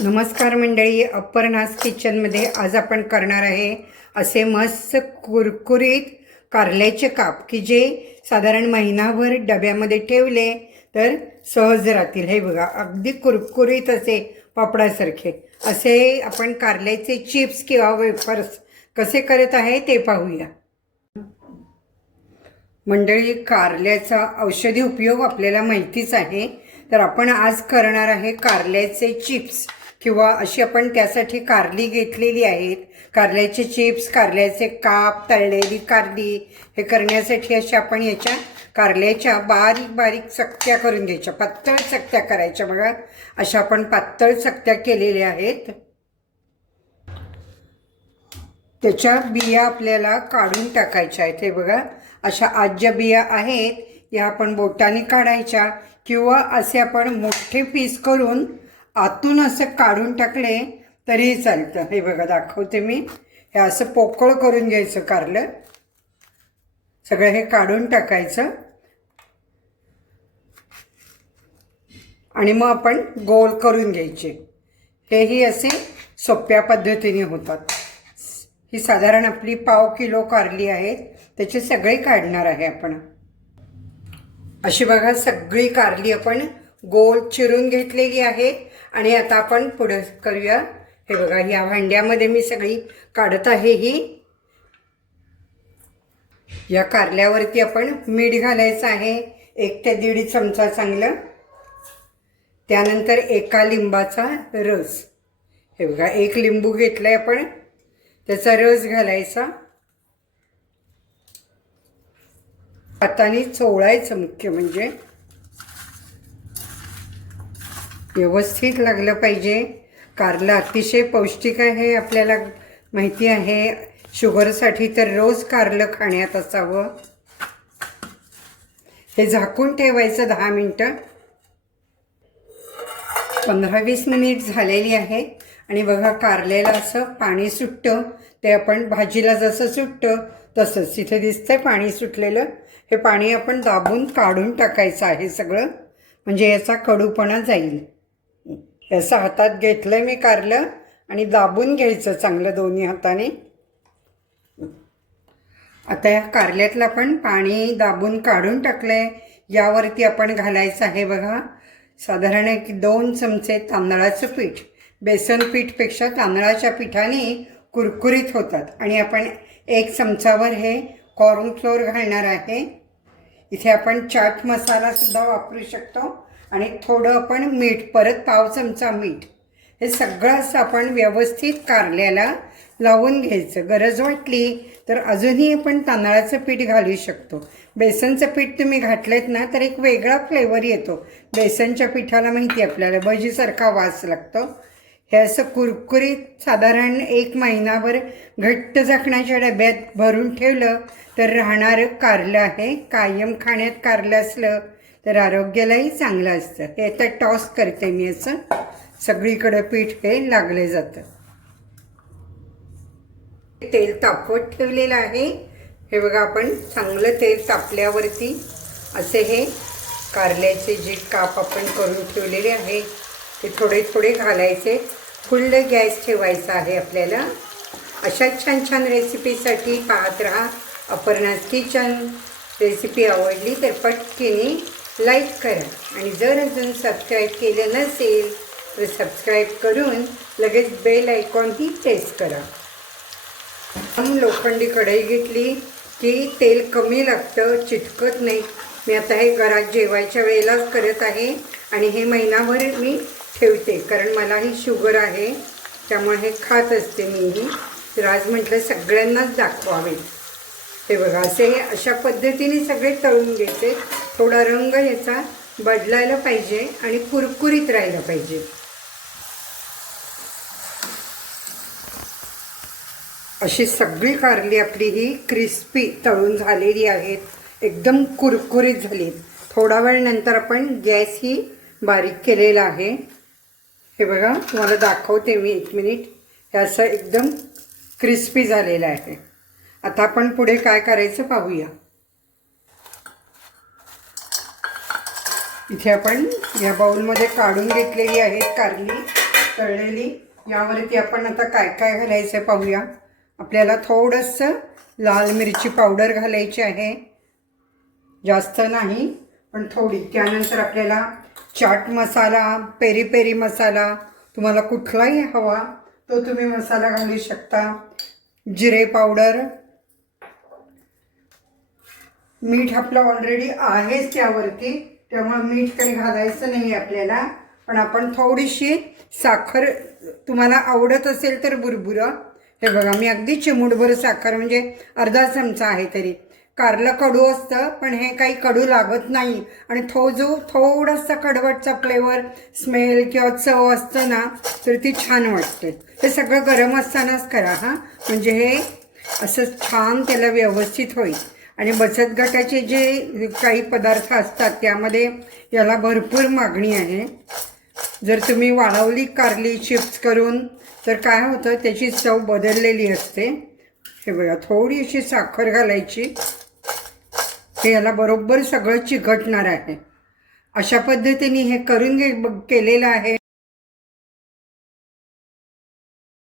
नमस्कार मंडळी, अपर्णास किचनमध्ये आज आपण करणार आहे असे मस्त कुरकुरीत कारल्याचे काप की जे साधारण महिनाभर डब्यामध्ये ठेवले तर सहज राहतील। हे बघा, अगदी कुरकुरीत असे पापडासारखे असे आपण कारल्याचे चिप्स किंवा वेफर्स कसे करत आहे ते पाहूया। मंडळी, कारल्याचा औषधी उपयोग आपल्याला माहितीच आहे, तर आपण आज करणार आहे कारल्याचे चिप्स किंवा अशी आपण त्यासाठी कारली घेतलेली आहेत। कारल्याचे चिप्स, कारल्याचे काप, तळलेली कारली हे करण्यासाठी अशा आपण याच्या कारल्याच्या बारीक बारीक चकत्या करून घ्यायच्या, पातळ चकत्या करायच्या। बघा, अशा आपण पातळ चकत्या केलेल्या आहेत। त्याच्या बिया आपल्याला काढून टाकायच्या आहेत। हे बघा, अशा आज ज्या बिया आहेत या आपण बोटाने काढायच्या किंवा असे आपण मोठे पीस करून आतून असं काढून टाकले तरी चालतं। हे बघा, दाखवते मी। हे असं पोकळ करून घ्यायचं कारलं, सगळं हे काढून टाकायचं आणि मग आपण गोल करून घ्यायचे। हेही असे सोप्या पद्धतीने होतात। ही साधारण आपली पाव किलो कारली आहे, त्याचे सगळे काढणार आहे आपण। अशी बघा, सगळी कारली आपण गोल चिरून घेतलेली आहे आणि आता आपण पुढे करूया। हे बघा, या भांड्यामध्ये मी सगळी काढत आहे। या कारल्यावरती आपण मीठ घालायचं आहे, 1 ते 1.5 चमचा चांगलं। त्यानंतर एका लिंबाचा रस, हे बघा 1 लिंबू घेतलाय आपण, त्याचा रस घालायचा। हाताने चोळायचं, मुख्य म्हणजे व्यवस्थित लागलं पाहिजे। कारलं अतिशय पौष्टिक आहे, आपल्याला माहिती आहे। शुगरसाठी तर रोज कारलं खाण्यात असावं। हे झाकून ठेवायचं 10 मिनिटं। 15-20 मिनिट झालेली आहे आणि बघा, कारल्याला असं पाणी सुटतं, ते आपण भाजीला जसं सुटतं तसंच इथे दिसतंय पाणी सुटलेलं। हे पाणी आपण दाबून काढून टाकायचं आहे सगळं, म्हणजे याचा कडूपणा जाईल। असं हातात घेतलंय मी कारलं आणि दाबून घ्यायचं चांगलं दोन्ही हाताने। आता या कारल्यातलं आपण पाणी दाबून काढून टाकलंय, यावरती आपण घालायचं आहे बघा साधारण 2 चमचे तांदळाचं पीठ। बेसन पीठपेक्षा तांदळाच्या पिठाने कुरकुरीत होतात। आणि आपण 1 चमचावर हे कॉर्नफ्लोअर घालणार आहे। इथे आपण चाट मसाला सुद्धा वापरू शकतो आणि थोडं आपण मीठ, परत पाव चमचा मीठ। हे सगळं असं आपण व्यवस्थित कारल्याला लावून घ्यायचं। गरज वाटली तर अजूनही आपण तांदळाचं पीठ घालू शकतो। बेसनचं पीठ तुम्ही घातलेत ना तर एक वेगळा फ्लेवर येतो। बेसनच्या पिठाला माहिती आपल्याला भजीसारखा वास लागतो। हे असं कुरकुरीत साधारण 1 महिनाभर घट्ट झाकणाच्या डब्यात भरून ठेवलं तर राहणारं कारलं आहे। कायम खाण्यात कारलं असलं तर आरोग्यालाही चांगलं असतं। हे आता टॉस करते मी, असं सगळीकडे पीठ हे लागले जातं। तेल तापवत ठेवलेलं आहे। हे बघा, आपण चांगलं तेल तापल्यावरती असे हे कारल्याचे जे काप आपण करून ठेवलेले आहे ते थोडे थोडे घालायचे। फुल गॅस ठेवायचा आहे आपल्याला। अशा छान छान रेसिपीसाठी पाहत राहा अपर्णास किचन। रेसिपी आवडली तर पटकन लाईक करा आणि जर अजून सबस्क्राईब केलं नसेल तर सबस्क्राईब करून लगेच बेल आयकॉनही प्रेस करा। लोखंडी कढई घेतली की तेल कमी लागतं, चिटकत नाही। मी आता हे घरात जेवायच्या वेळेलाच करत आहे आणि हे महिनाभर मी ठेवते, कारण मलाही शुगर आहे, त्यामुळे हे खात असते मीही। तर आज म्हटलं सगळ्यांनाच दाखवावे। हे बघा, असे हे अशा पद्धतीने सगळे तळून घ्यायचे। थोडा रंग याचा बदलायला पाहिजे आणि कुरकुरीत राहायला पाहिजे। अशी सगळी कारली आपली ही क्रिस्पी तळून झालेली आहेत, एकदम कुरकुरीत झाली। थोडा वेळ नंतर आपण गॅस ही बारीक केलेला आहे। हे बघा, तुम्हाला दाखवते मी 1 मिनिट। हे असं एकदम क्रिस्पी झालेलं आहे। आता आपण पुढे काय करायचं पाहूया। इथे आपण या बाउलमध्ये काढून घेतलेली आहे कारली। तळलेली. यावरती आपण आता काय काय घालायचं पाहूया. आपल्याला थोडंसं लाल मिरची पावडर घालायची आहे, जास्त नाही पण थोडी. त्यानंतर आपल्याला चाट मसाला, पेरी पेरी मसाला, तुम्हाला कुठलाही हवा तो तुम्ही मसाला घालू शकता. जिरे पावडर, मीठ आपलं ऑलरेडी आहेच त्यावरती, त्यामुळे मीठ काही घालायचं नाही आपल्याला. पण आपण थोडीशी साखर, तुम्हाला आवडत असेल तर बुरबुरं, हे बघा मी अगदी चिमूटभर साखर म्हणजे अर्धा चमचा आहे. तरी कारलं कडू असतं पण हे काही कडू लागत नाही. आणि थोडासा कडवटचा फ्लेवर, स्मेल किंवा चव असतं ना, तर ती छान वाटते. हे सगळं गरम असतानाच करा हां, म्हणजे हे असं छान त्याला व्यवस्थित होईल. आणि बचत गटाचे जे काही पदार्थ असतात त्यामध्ये याला भरपूर मागणी आहे. जर तुम्ही वाळवली कारली चिप्स करून, तर काय होतं त्याची चव बदललेली असते. हे बघा थोडी अशी साखर घालायची, हे याला बरोबर सगळं चिकटणार आहे. अशा पद्धतीने हे करून केलेलं आहे.